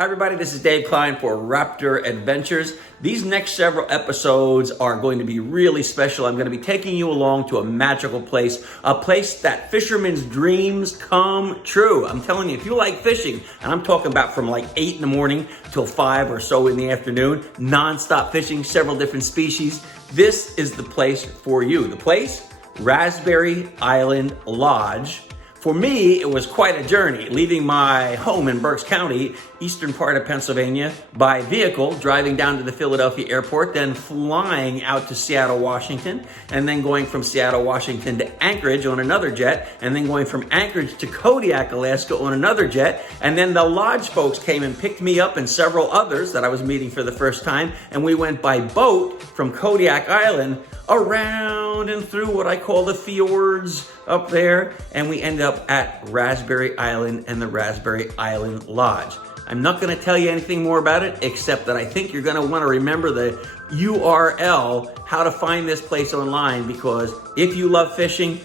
Hi everybody, this is Dave Kline for Raptor Adventures. These next several episodes are going to be really special. I'm going to be taking you along to a magical place, a place that fishermen's dreams come true. I'm telling you, if you like fishing, and I'm talking about from like 8 in the morning till 5 or so in the afternoon, non-stop fishing, several different species, this is the place for you. The place? Raspberry Island Lodge. For me, it was quite a journey, leaving my home in Berks County, eastern part of Pennsylvania, by vehicle, driving down to the Philadelphia airport, then flying out to Seattle, Washington, and then going from Seattle, Washington to Anchorage on another jet, and then going from Anchorage to Kodiak, Alaska on another jet, and then the lodge folks came and picked me up and several others that I was meeting for the first time, and we went by boat from Kodiak Island around and through what I call the fjords up there, and we end up at Raspberry Island and the Raspberry Island Lodge. I'm not going to tell you anything more about it, except that I think you're going to want to remember the URL, how to find this place online, because if you love fishing,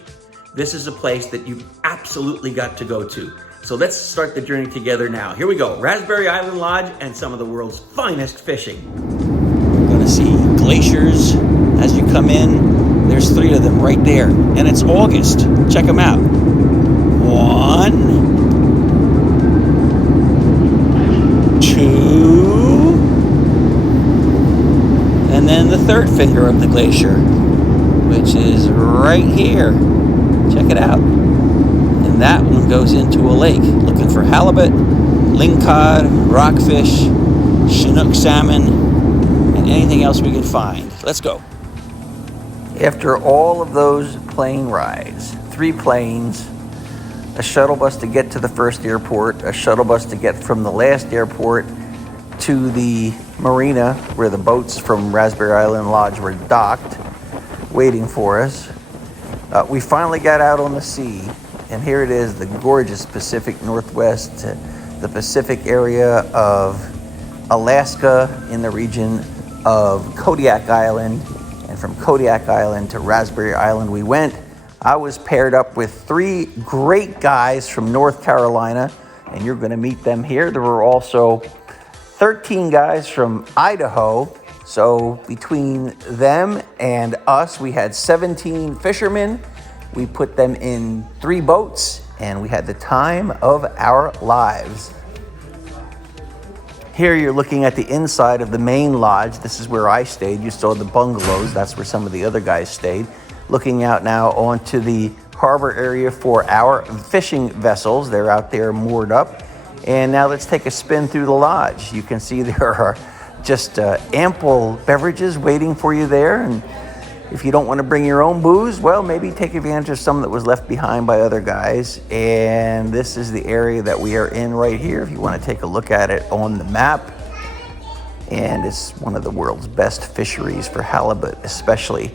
this is a place that you've absolutely got to go to. So let's start the journey together now. Here we go, Raspberry Island Lodge and some of the world's finest fishing. You're going to see glaciers as you come in. There's 3 of them right there, and it's August. Check them out. 1, 2, and then the third finger of the glacier, which is right here. Check it out. And that one goes into a lake, looking for halibut, ling cod, rockfish, Chinook salmon, and anything else we can find. Let's go. After all of those plane rides, 3 planes, a shuttle bus to get to the first airport, a shuttle bus to get from the last airport to the marina where the boats from Raspberry Island Lodge were docked, waiting for us. We finally got out on the sea, and here it is, the gorgeous Pacific Northwest, the Pacific area of Alaska in the region of Kodiak Island. And from Kodiak Island to Raspberry Island we went. I was paired up with 3 great guys from North Carolina, and you're going to meet them here. There were also 13 guys from Idaho. So between them and us, we had 17 fishermen. We put them in 3 boats, and we had the time of our lives. Here you're looking at the inside of the main lodge. This is where I stayed. You saw the bungalows. That's where some of the other guys stayed. Looking out now onto the harbor area for our fishing vessels. They're out there moored up. And now let's take a spin through the lodge. You can see there are just ample beverages waiting for you there. And if you don't want to bring your own booze, well, maybe take advantage of some that was left behind by other guys. And this is the area that we are in right here, if you want to take a look at it on the map. And it's one of the world's best fisheries for halibut, especially.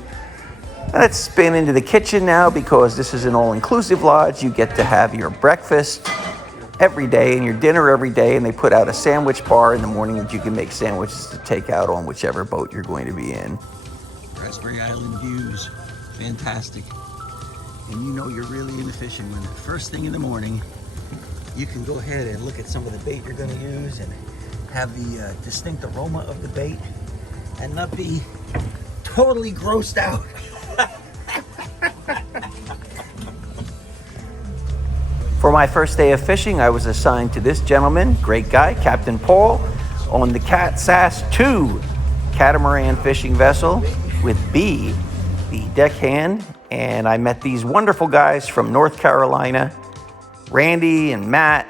Let's spin into the kitchen now, because this is an all-inclusive lodge. You get to have your breakfast every day and your dinner every day, and they put out a sandwich bar in the morning that you can make sandwiches to take out on whichever boat you're going to be in. Raspberry Island views, fantastic. And you know you're really into fishing when first thing in the morning, you can go ahead and look at some of the bait you're going to use and have the distinct aroma of the bait and not be totally grossed out. For my first day of fishing, I was assigned to this gentleman, great guy, Captain Paul, on the Cat Sass 2 catamaran fishing vessel with B, the deckhand, and I met these wonderful guys from North Carolina, Randy and Matt,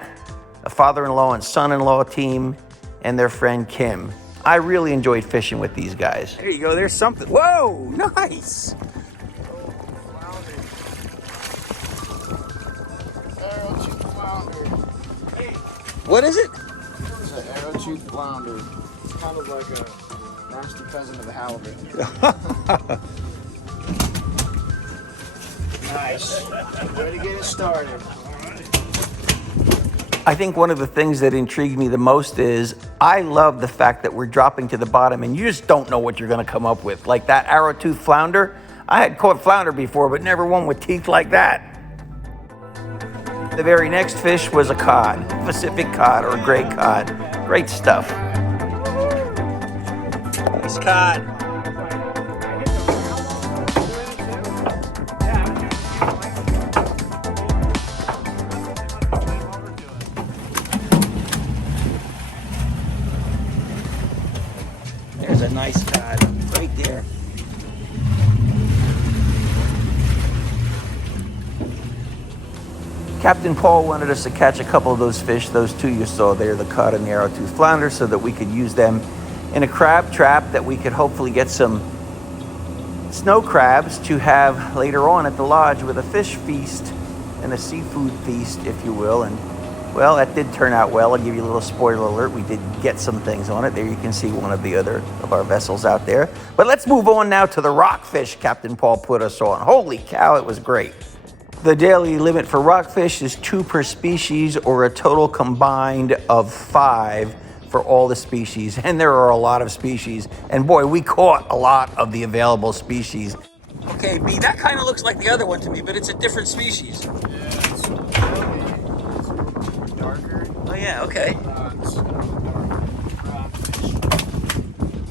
a father-in-law and son-in-law team, and their friend Kim. I really enjoyed fishing with these guys. There you go, there's something. Whoa, nice! What is it? It's an arrow-toothed flounder. It's kind of like a nasty cousin of the halibut. Nice. Way to get it started. I think one of the things that intrigued me the most is I love the fact that we're dropping to the bottom and you just don't know what you're going to come up with. Like that arrow-toothed flounder. I had caught flounder before, but never one with teeth like that. The very next fish was a cod, Pacific cod or gray cod. Great stuff. Nice cod. There's a nice cod right there. Captain Paul wanted us to catch a couple of those fish, those two you saw there, the cod and the arrow-toothed flounder, so that we could use them in a crab trap, that we could hopefully get some snow crabs to have later on at the lodge with a fish feast and a seafood feast, if you will. And well, that did turn out well. I'll give you a little spoiler alert. We did get some things on it. There you can see one of the other of our vessels out there. But let's move on now to the rockfish Captain Paul put us on. Holy cow, it was great. The daily limit for rockfish is 2 per species, or a total combined of 5 for all the species. And there are a lot of species. And boy, we caught a lot of the available species. Okay, B, that kind of looks like the other one to me, but it's a different species. Yeah, it's darker. Oh yeah, okay. It's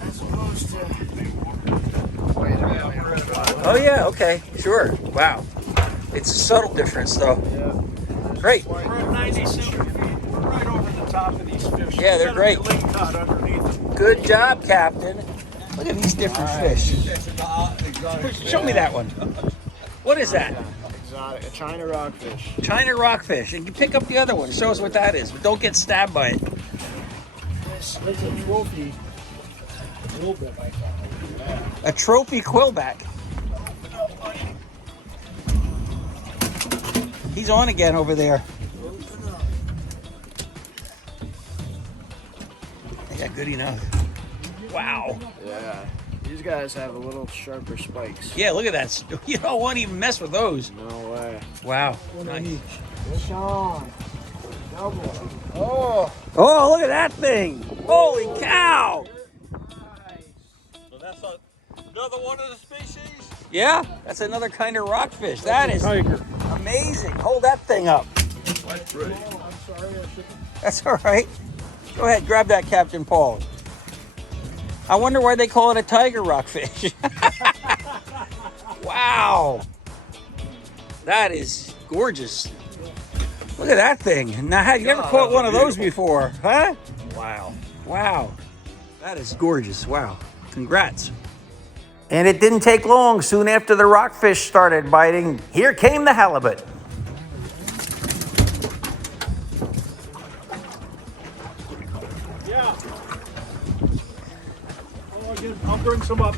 as opposed to. Wait a minute. Oh yeah, okay, sure. Wow. It's a subtle difference though. Yeah. Great. We're at 97 feet. We're right over the top of these fish. Yeah, they're great. Ling Cod underneath them. Good job, Captain. Look at these different fish. Show me that one. What is that? Exotic. A China rockfish. China rockfish. And you pick up the other one. Show us what that is. But don't get stabbed by it. It's a trophy. A trophy quillback. He's on again over there. Yeah, good enough. Wow. Yeah. These guys have a little sharper spikes. Yeah, look at that. You don't want to even mess with those. No way. Wow. Nice. Fish on. Double. Oh. Oh, look at that thing. Holy cow. So that's another one of the species? Yeah, that's another kind of rockfish. That is Tiger. amazing. Hold that thing up. That's pretty. That's all right. Go ahead, grab that, Captain Paul. I wonder why they call it a tiger rockfish. Wow. That is gorgeous. Look at that thing. Now, have you ever caught one of those before? Huh? Wow. Wow. That is gorgeous. Wow. Congrats. And it didn't take long. Soon after the rockfish started biting, here came the halibut. Yeah. I'll bring some up.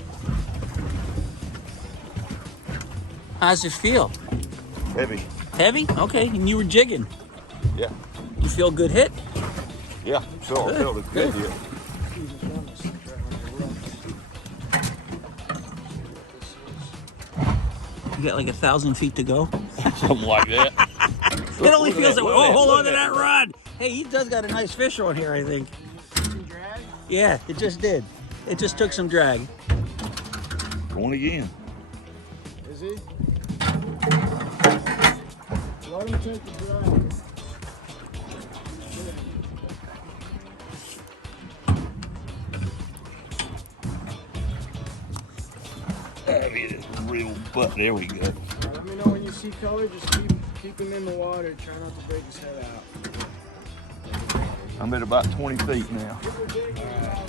How's it feel? Heavy. Heavy? Okay, and you were jigging. Yeah. You feel a good hit? Yeah. So I felt it good here. You got like 1,000 feet to go. Something like that. It only feels that way. Oh, hold on to that rod. Hey, he does got a nice fish on here, I think. Some drag? Yeah, it just did. It just took some drag. Going again. Is he? Let him take the drag. That is real butt. There we go. Let me know when you see color. Just keep him in the water. Try not to break his head out. I'm at about 20 feet now. Alright.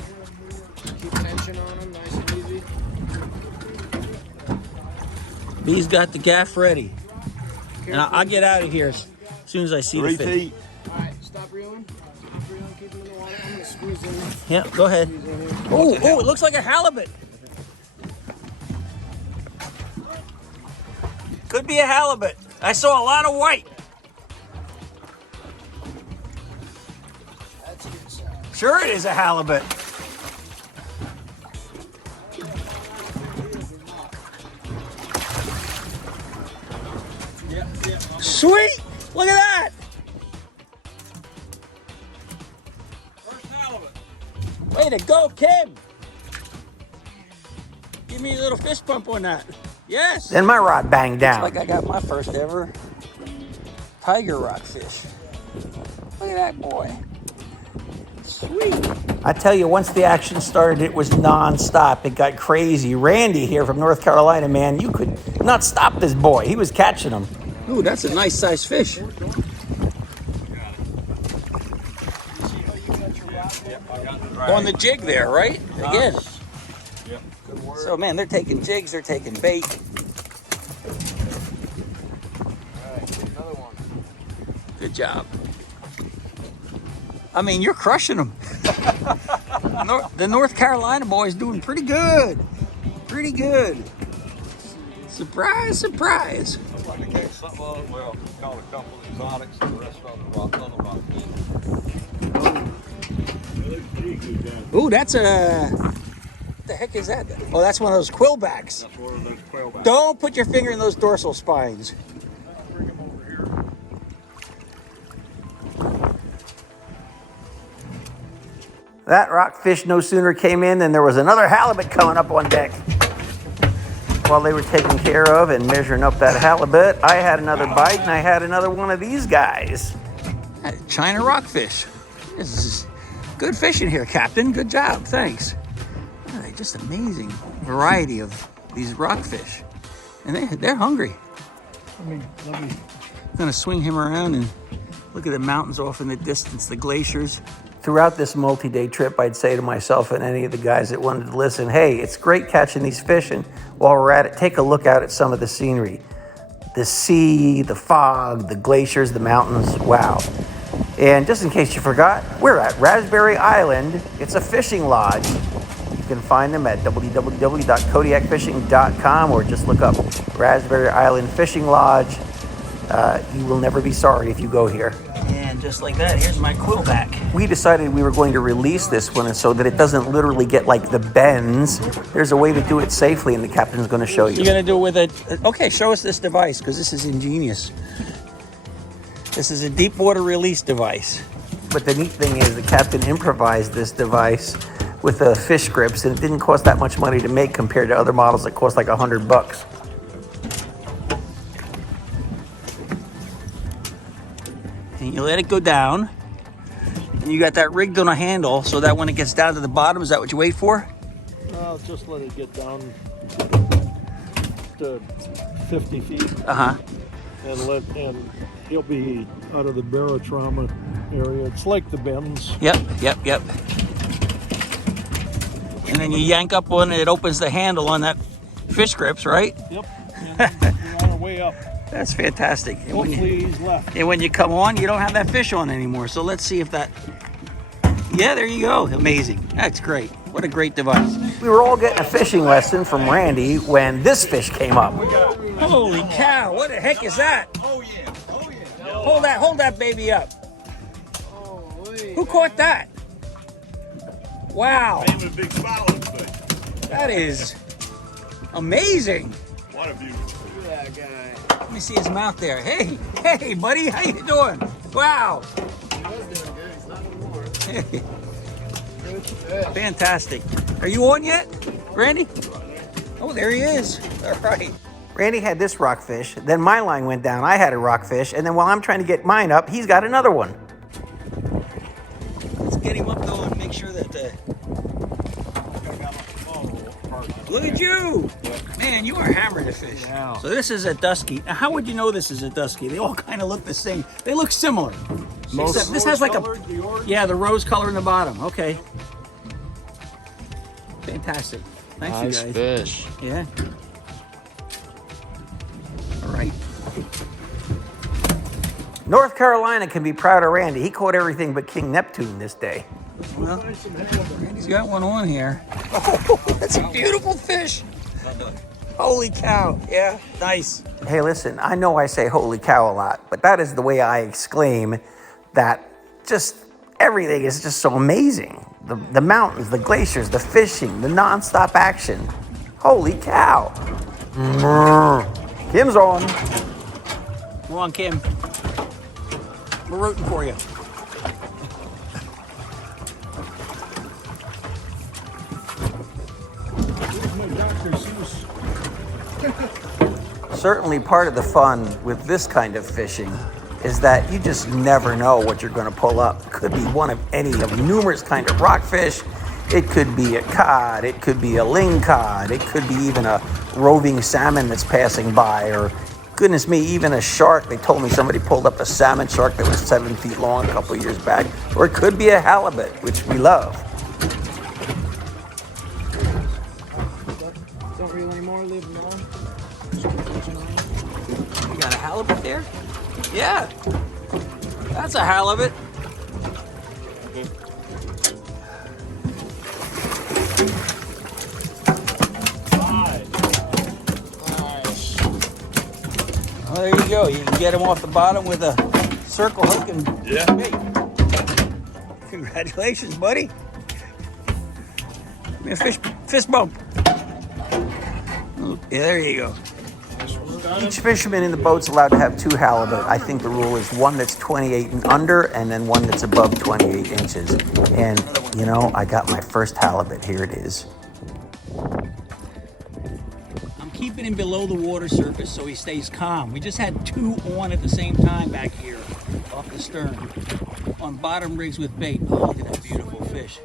Keep tension on him, nice and easy. B's got the gaff ready. And I'll get out of here as soon as I see 3 the fish. feet. Alright, stop reeling. Keep reeling, keep him in the water. I'm gonna squeeze in. Yeah, go ahead. Squeeze in here. Oh, it looks like a halibut. Could be a halibut. I saw a lot of white. That's a good sound. Sure it is a halibut. Sweet! Look at that! First halibut. Way to go, Kim! Give me a little fist bump on that. Yes! Then my rod banged down. Looks like I got my first ever tiger rockfish. Look at that boy. Sweet. I tell you, once the action started, it was nonstop. It got crazy. Randy here from North Carolina, man, you could not stop this boy. He was catching them. Ooh, that's a nice sized fish. On the jig there, right? Again. So, man, they're taking jigs, they're taking bait. Another one. Good job. I mean, you're crushing them. The North Carolina boy's doing pretty good. Pretty good. Surprise, surprise. Well, caught a couple of exotics and the rest of the rock. Ooh, that's a... What the heck is that? Oh, that's one of those quillbacks. That's one of those quailbacks. Don't put your finger in those dorsal spines. Bring them over here. That rockfish no sooner came in than there was another halibut coming up on deck. While they were taking care of and measuring up that halibut, I had another bite and I had another one of these guys. China rockfish. This is good fishing here, Captain. Good job. Thanks. Just amazing variety of these rockfish. And they're hungry. I'm gonna swing him around and look at the mountains off in the distance, the glaciers. Throughout this multi-day trip, I'd say to myself and any of the guys that wanted to listen, hey, it's great catching these fish, and while we're at it, take a look out at some of the scenery. The sea, the fog, the glaciers, the mountains, wow. And just in case you forgot, we're at Raspberry Island. It's a fishing lodge. You can find them at www.kodiakfishing.com or just look up Raspberry Island Fishing Lodge. You will never be sorry if you go here. And just like that, here's my quillback. We decided we were going to release this one so that it doesn't literally get like the bends. There's a way to do it safely, and the captain's going to show you. You're going to do it with a... Okay, show us this device, because this is ingenious. This is a deep water release device. But the neat thing is the captain improvised this device with the fish grips, and it didn't cost that much money to make compared to other models that cost like $100. And you let it go down, and you got that rigged on a handle so that when it gets down to the bottom, is that what you wait for? I'll just let it get down to 50 feet. And he'll be out of the barotrauma area. It's like the bends. Yep. And then you yank up on it, it opens the handle on that fish grips, right? Yep. And we're on our way up. That's fantastic. Hopefully he's left. And when you come on, you don't have that fish on anymore. So let's see if that... Yeah, there you go. Amazing. That's great. What a great device. We were all getting a fishing lesson from Randy when this fish came up. Holy cow, what the heck is that? Oh yeah. Hold that baby up. Who caught that? Wow. Name a big swallowing fish. That is amazing. What a view. Look at that guy. Let me see his mouth there. Hey, buddy, how you doing? Wow. He was doing good. He's not anymore. Good fish. Fantastic. Are you on yet, Randy? Oh, there he is. All right. Randy had this rockfish, then my line went down, I had a rockfish, and then while I'm trying to get mine up, he's got another one. Let's get him up though and make sure that Look at you! Man, you are hammering the fish. Yeah. So this is a dusky. Now, how would you know this is a dusky? They all kind of look the same. They look similar. Except this has like the rose color in the bottom. Okay. Fantastic. Thanks, you guys. Nice fish. Yeah. All right. North Carolina can be proud of Randy. He caught everything but King Neptune this day. Well, Randy's got one on here. Oh, that's a beautiful fish. Holy cow. Yeah, nice. Hey, listen, I know I say holy cow a lot, but that is the way I exclaim that just everything is just so amazing. The mountains, the glaciers, the fishing, the nonstop action. Holy cow. Kim's on. Come on, Kim. We're rooting for you. Certainly part of the fun with this kind of fishing is that you just never know what you're going to pull up. It could be one of any of numerous kind of rockfish. It could be a cod. It could be a ling cod. It could be even a roving salmon that's passing by, or goodness me, even a shark. They told me somebody pulled up a salmon shark that was 7 feet long a couple years back. Or it could be a halibut, which we love. Don't reel anymore, leave them alone. You got a halibut there? Yeah. That's a halibut. Well, there you go. You can get them off the bottom with a circle hook and bait. Congratulations, buddy. Give me a fist bump. Yeah, there you go. Each fisherman in the boat's allowed to have 2 halibut. I think the rule is one that's 28 and under, and then one that's above 28 inches. And, you know, I got my first halibut. Here it is. I'm keeping him below the water surface so he stays calm. We just had 2 on at the same time back here off the stern on bottom rigs with bait. Oh, look at that beautiful fish.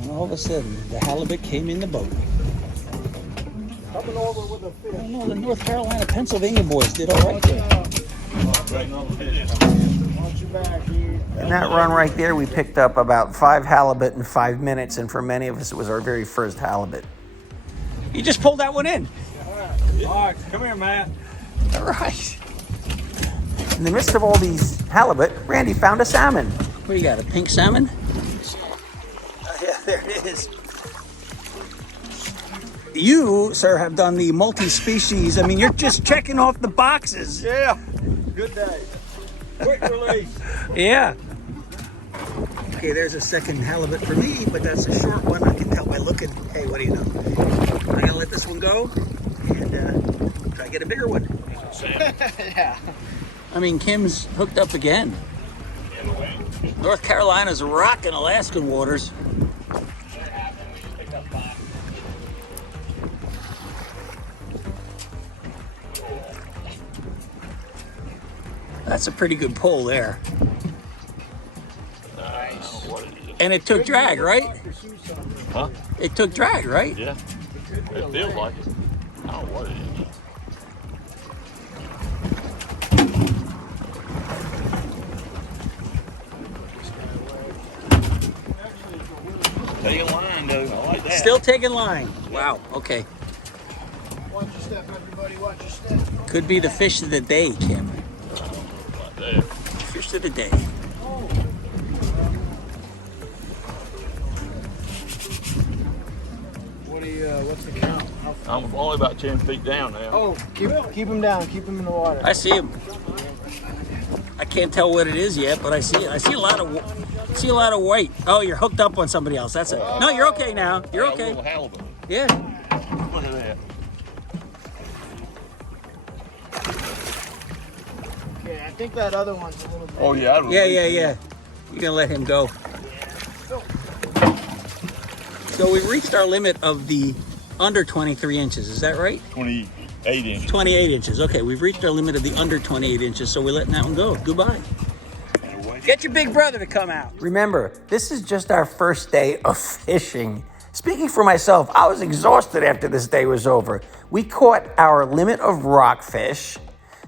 And all of a sudden, the halibut came in the boat. Coming over with a fish. Oh no, the North Carolina, Pennsylvania boys did all right there. In that run right there, we picked up about 5 halibut in 5 minutes, and for many of us, it was our very first halibut. You just pulled that one in. All right, come here, Matt. All right. In the midst of all these halibut, Randy found a salmon. What do you got, a pink salmon? Oh, yeah, there it is. You, sir, have done the multi-species. I mean, you're just checking off the boxes. Yeah, good day. Quick release. Yeah. Okay, there's a second halibut for me, but that's a short one. I can tell by looking. Hey, what do you know? I'm gonna let this one go and try to get a bigger one. Yeah. I mean, Kim's hooked up again. North Carolina's rocking Alaskan waters. That's a pretty good pull there. Nice. And it took drag, right? Huh? It took drag, right? Yeah. It feels like it. I don't know what it is. Taking line, though. I like that. Still taking line. Wow, okay. Watch your step, everybody. Watch your step. Could be the fish of the day, Kim. Right there. Fish of the day. What's the count? I'm only about 10 feet down now. Oh, keep him down. Keep him in the water. I see him. I can't tell what it is yet, but I see it. I see a lot of weight. Oh, you're hooked up on somebody else. That's it. No, you're okay now. You're A okay. little halibut. Yeah. Look at that. Okay, I think that other one's a little bit. Oh, yeah. Yeah. You're gonna let him go. So we reached our limit of the under 23 inches. Is that right? 28 inches. 28 inches. Okay, we've reached our limit of the under 28 inches, so we're letting that one go. Goodbye. Get your big brother to come out. Remember, this is just our first day of fishing. Speaking for myself, I was exhausted after this day was over. We caught our limit of rockfish.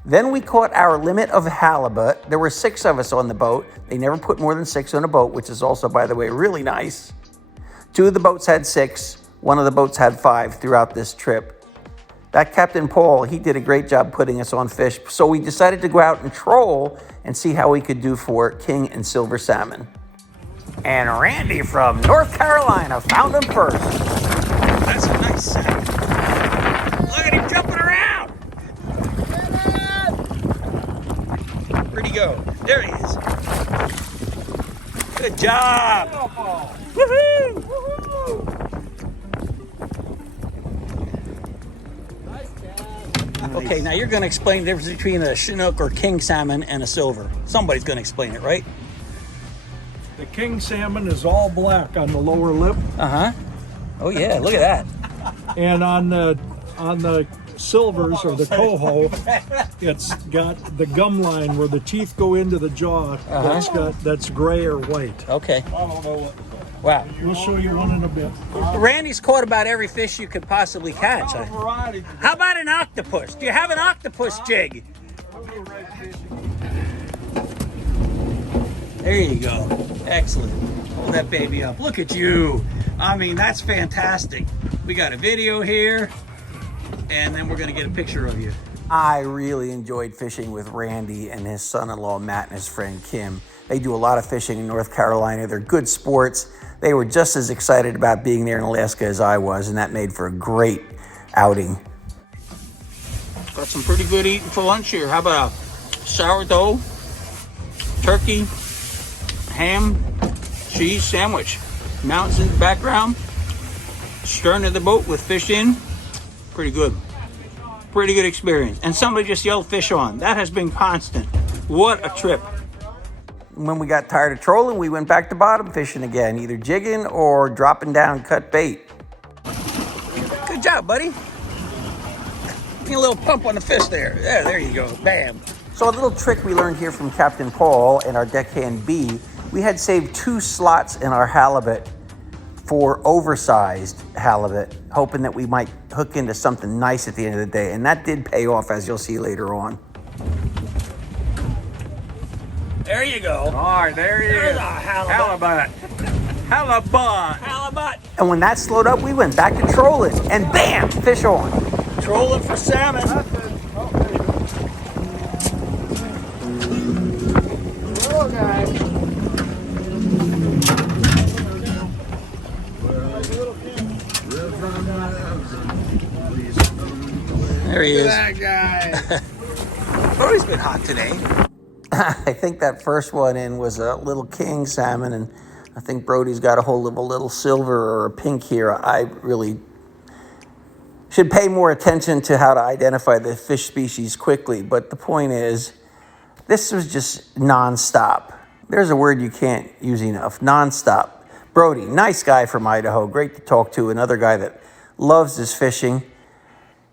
Then we caught our limit of halibut. There were 6 of us on the boat. They never put more than 6 on a boat, which is also, by the way, really nice. 2 of the boats had 6. 1 of the boats had 5 throughout this trip. That Captain Paul, he did a great job putting us on fish. So we decided to go out and troll and see how we could do for king and silver salmon. And Randy from North Carolina found him first. That's a nice salmon. Look at him jumping around. Where'd he go? There he is. Good job. Woohoo! Okay, now you're going to explain the difference between a Chinook or king salmon and a silver. Somebody's going to explain it, right? The king salmon is all black on the lower lip, Uh-huh. Oh, yeah, look at that. and on the silvers or the coho, it's got the gum line where the teeth go into the jaw. That's gray or white. Okay. Wow. We'll show you one in a bit. Randy's caught about every fish you could possibly catch. How about an octopus? Do you have an octopus jig? There you go. Excellent. Hold that baby up. Look at you. I mean, that's fantastic. We got a video here, and then we're going to get a picture of you. I really enjoyed fishing with Randy and his son-in-law Matt and his friend Kim. They do a lot of fishing in North Carolina. They're good sports. They were just as excited about being there in Alaska as I was, and that made for a great outing. Got some pretty good eating for lunch here. How about a sourdough, turkey, ham, cheese sandwich. Mountains in the background, stern of the boat with fish in. Pretty good. Pretty good experience. And somebody just yelled fish on. That has been constant. What a trip. When we got tired of trolling, we went back to bottom fishing again, either jigging or dropping down cut bait. Good job, buddy. Give me a little pump on the fish there. There you go. Bam. So a little trick we learned here from Captain Paul and our deckhand B, we had saved 2 slots in our halibut for oversized halibut, hoping that we might hook into something nice at the end of the day. And that did pay off, as you'll see later on. There you go. All right, there he is. Halibut. Halibut. Halibut. And when that slowed up, we went back to trolling. And bam, fish on. Trolling for salmon. Little guy. There he is. That guy. Brody's been hot today. I think that first one in was a little king salmon, and I think Brody's got a hold of a little silver or a pink here. I really should pay more attention to how to identify the fish species quickly, but the point is, this was just nonstop. There's a word you can't use enough, nonstop. Brody, nice guy from Idaho, great to talk to, another guy that loves his fishing.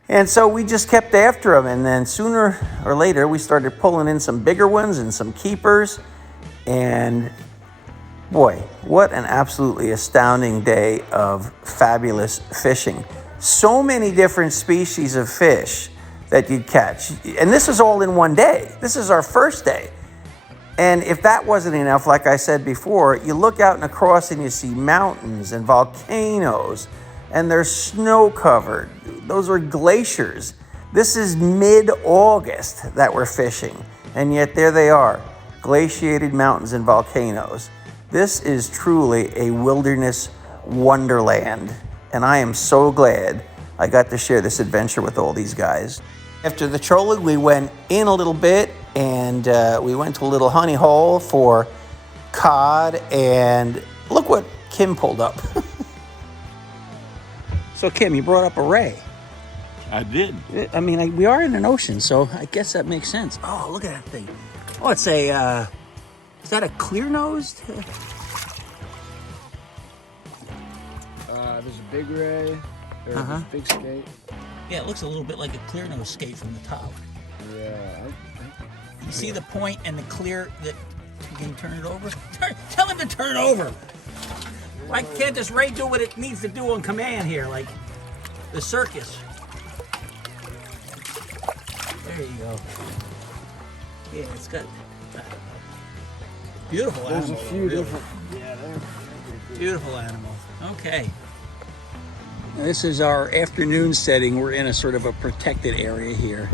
And so we just kept after them, and then sooner or later we started pulling in some bigger ones and some keepers. And boy, what an absolutely astounding day of fabulous fishing. So many different species of fish that you'd catch. And this is all in one day. This is our first day. And if that wasn't enough, like I said before, you look out and across and you see mountains and volcanoes, and they're snow covered. Those are glaciers. This is mid-August that we're fishing, and yet there they are, glaciated mountains and volcanoes. This is truly a wilderness wonderland, and I am so glad I got to share this adventure with all these guys. After the trolling, we went in a little bit, and we went to a little honey hole for cod, and look what Kim pulled up. So Kim, you brought up a ray. I did. I mean, we are in an ocean, so I guess that makes sense. Oh, look at that thing. Oh, it's a, is that a clear-nosed? There's a big ray. There's a big skate. Yeah, it looks a little bit like a clear-nosed skate from the top. Yeah. You see the point and the clear that, can you turn it over? Tell him to turn it over. Why can't this ray do what it needs to do on command here, like the circus? There you go. Yeah, it's got beautiful animal. There's a few different. Yeah, beautiful animal. Okay. This is our afternoon setting. We're in a sort of a protected area here.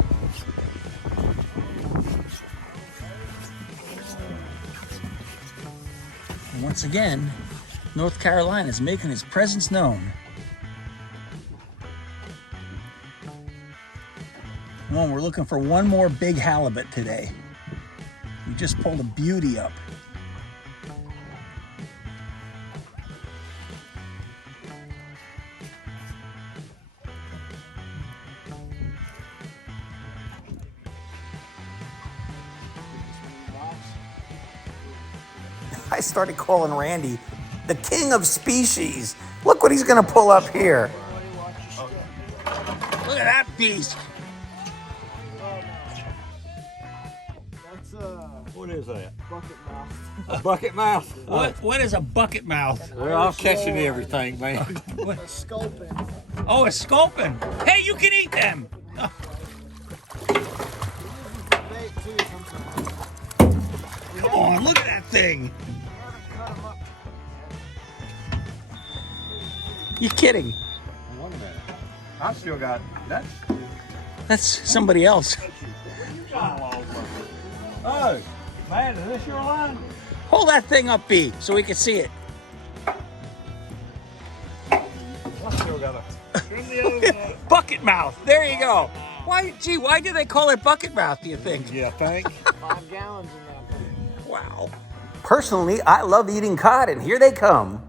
And once again, North Carolina is making its presence known. Well, we're looking for one more big halibut today. We just pulled a beauty up. I started calling Randy the king of species. Look what he's gonna pull up here. Look at that beast. That's What is that? bucket mouth. A bucket mouth? What is a bucket mouth? Well, I'm catching everything, man. A sculpin. Oh, a sculpin. Hey, you can eat them. Bait too sometimes. Come on, look at that thing. Cut 'em up. You kidding? Wait a minute. I still got That's somebody else. Oh, man, is this your line? Hold that thing up, B, so we can see it. I still got a. Bucket mouth. There you go. Why do they call it bucket mouth, do you think? Yeah, think. 5 gallons in that thing. Wow. Personally, I love eating cod, and here they come.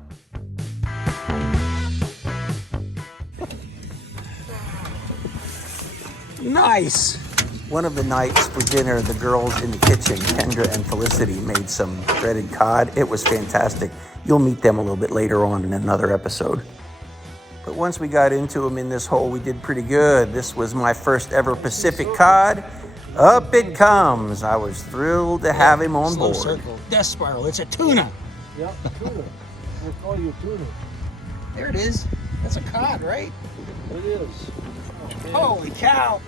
Nice. One of the nights for dinner, the girls in the kitchen, Kendra and Felicity, made some breaded cod. It was fantastic. You'll meet them a little bit later on in another episode. But once we got into them in this hole, we did pretty good. This was my first ever Pacific cod. Up it comes. I was thrilled to have him on board. Circle. Death spiral. It's a tuna. Yep, tuna. We'll call you tuna. There it is. That's a cod, right? It is. Holy cow.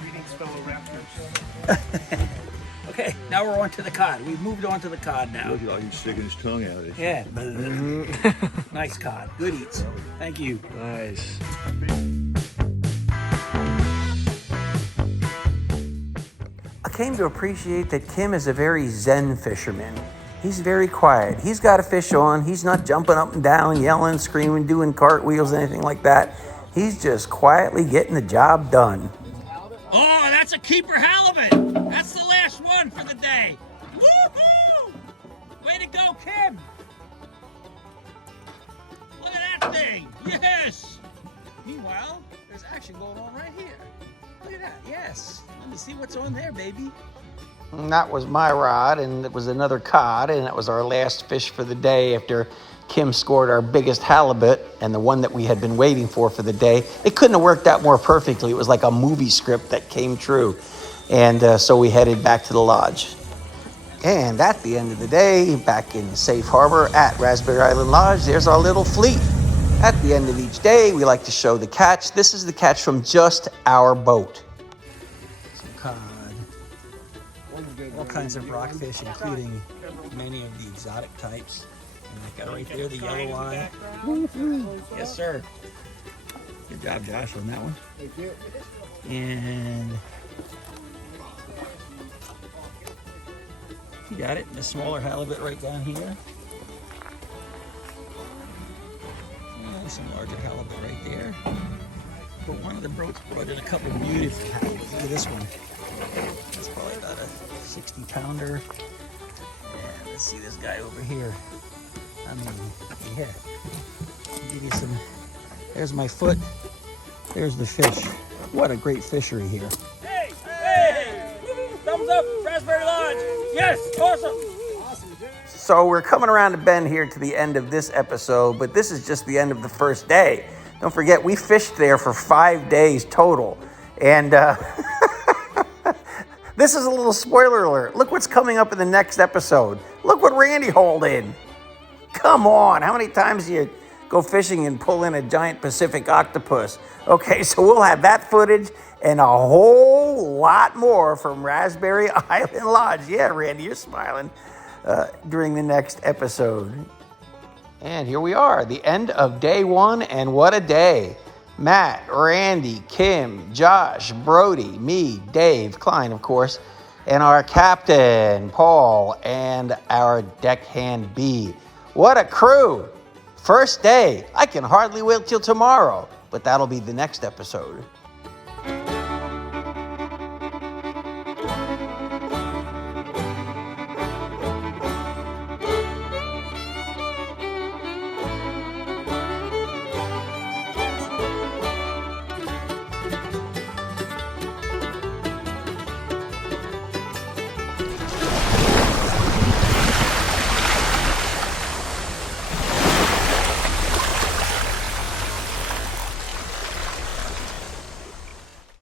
Greetings, fellow raptors. Okay, now we're on to the cod. We've moved on to the cod now. Look like he's sticking his tongue out. Yeah. Nice cod. Good eats. Thank you. Nice. I came to appreciate that Kim is a very zen fisherman. He's very quiet. He's got a fish on. He's not jumping up and down, yelling, screaming, doing cartwheels, anything like that. He's just quietly getting the job done. Oh, that's a keeper halibut. That's the last one for the day. Woohoo! Way to go, Kim. Look at that thing. Yes. Meanwhile, there's action going on right here. Look at that. Yes. Let me see what's on there, baby. And that was my rod, and it was another cod, and that was our last fish for the day after Kim scored our biggest halibut and the one that we had been waiting for the day. It couldn't have worked out more perfectly. It was like a movie script that came true. And so we headed back to the lodge. And at the end of the day, back in Safe Harbor at Raspberry Island Lodge, there's our little fleet. At the end of each day, we like to show the catch. This is the catch from just our boat. Some cod. All kinds of rockfish, including many of the exotic types. And I got right there the yellow line. Yes, sir. Good job, Josh, on that one. Thank you. And you got it. The smaller halibut right down here. And some larger halibut right there. But one of the boats brought in a couple of beautiful halibuts. Look at this one. That's probably about a 60-pounder. And let's see this guy over here. I mean, yeah. I'll give you some. There's my foot. There's the fish. What a great fishery here. Hey! Hey! Thumbs up, Raspberry Lodge. Yes, awesome. So we're coming around the bend here to the end of this episode, but this is just the end of the first day. Don't forget, we fished there for 5 days total. And this is a little spoiler alert. Look what's coming up in the next episode. Look what Randy hauled in. Come on, how many times do you go fishing and pull in a giant Pacific octopus? Okay, so we'll have that footage and a whole lot more from Raspberry Island Lodge. Yeah, Randy, you're smiling. During the next episode. And here we are, the end of day one, and what a day. Matt, Randy, Kim, Josh, Brody, me, Dave Kline, of course, and our captain, Paul, and our deckhand B. What a crew! First day. I can hardly wait till tomorrow, but that'll be the next episode.